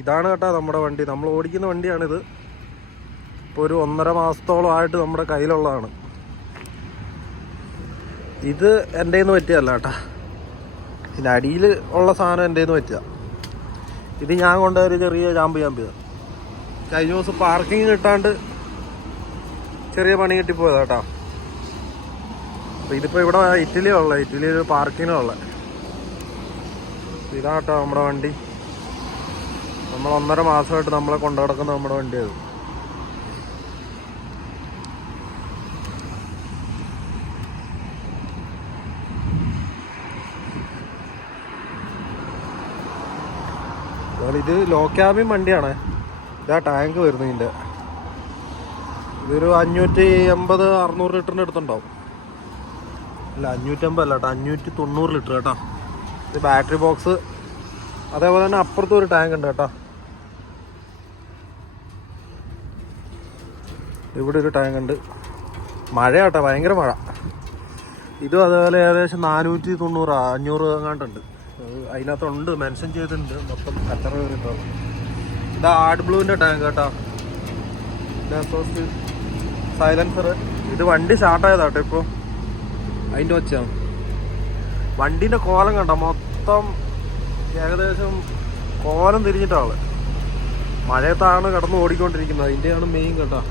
ഇതാണ് കേട്ടോ നമ്മുടെ വണ്ടി. നമ്മൾ ഓടിക്കുന്ന വണ്ടിയാണിത്. ഇപ്പോൾ ഒരു 1.5 മാസത്തോളമായിട്ട് നമ്മുടെ കയ്യിലുള്ളതാണ്. ഇത് എൻ്റെ നിന്ന് പറ്റിയല്ല കേട്ടോ. ഇതിൻ്റെ അടിയിൽ ഉള്ള സാധനം എൻ്റെ നിന്ന് പറ്റിയ. ഇത് ഞാൻ കൊണ്ടുപോയൊരു ചെറിയ ചാമ്പിയതാണ്. കഴിഞ്ഞ ദിവസം പാർക്കിങ് കിട്ടാണ്ട് ചെറിയ പണി കിട്ടിപ്പോയതാ കേട്ടോ. അപ്പോൾ ഇതിപ്പോൾ ഇവിടെ ഇറ്റലിയിൽ പാർക്കിങ്ങിനുള്ള ഇതാ കേട്ടോ നമ്മുടെ വണ്ടി. നമ്മൾ 1.5 മാസമായിട്ട് നമ്മളെ കൊണ്ടു കിടക്കുന്ന നമ്മുടെ വണ്ടിയത്. ഇത് ലോ ക്യാബിൻ വണ്ടിയാണ്. ഇതാ ടാങ്ക് വരുന്നത് ഇതിൻ്റെ. ഇതൊരു 580-600 ലിറ്ററിൻ്റെ അടുത്തുണ്ടാവും. അല്ല 550 അല്ല കേട്ടോ, 590 ലിറ്റർ കേട്ടോ. ഇത് ബാറ്ററി ബോക്സ്. അതേപോലെ തന്നെ അപ്പുറത്തും ഒരു ടാങ്ക് ഉണ്ട് കേട്ടോ. ഇവിടെ ഒരു ടാങ്ക് ഉണ്ട്. മഴ കേട്ടോ, ഭയങ്കര മഴ. ഇതും അതേപോലെ ഏകദേശം 490 500 എങ്ങാണ്ടുണ്ട്. അതിനകത്തുണ്ട്, മെൻഷൻ ചെയ്തിട്ടുണ്ട് മൊത്തം എത്ര വരുന്നുണ്ടോ. ഇതാ ആഡ് ബ്ലൂവിൻ്റെ ടാങ്ക് കേട്ടോ. Exhaust, silencer. ഇത് വണ്ടി സ്റ്റാർട്ടായതാട്ടോ ഇപ്പോൾ. അതിൻ്റെ ഒച്ചയാണ്. വണ്ടീൻ്റെ കോലം കണ്ടോ, മൊത്തം ഏകദേശം കോലം തിരിഞ്ഞിട്ടാണ്. മഴയത്താണ് കിടന്ന് ഓടിക്കൊണ്ടിരിക്കുന്നത്. അതിൻ്റെയാണ് മെയിൻ കേട്ടോ.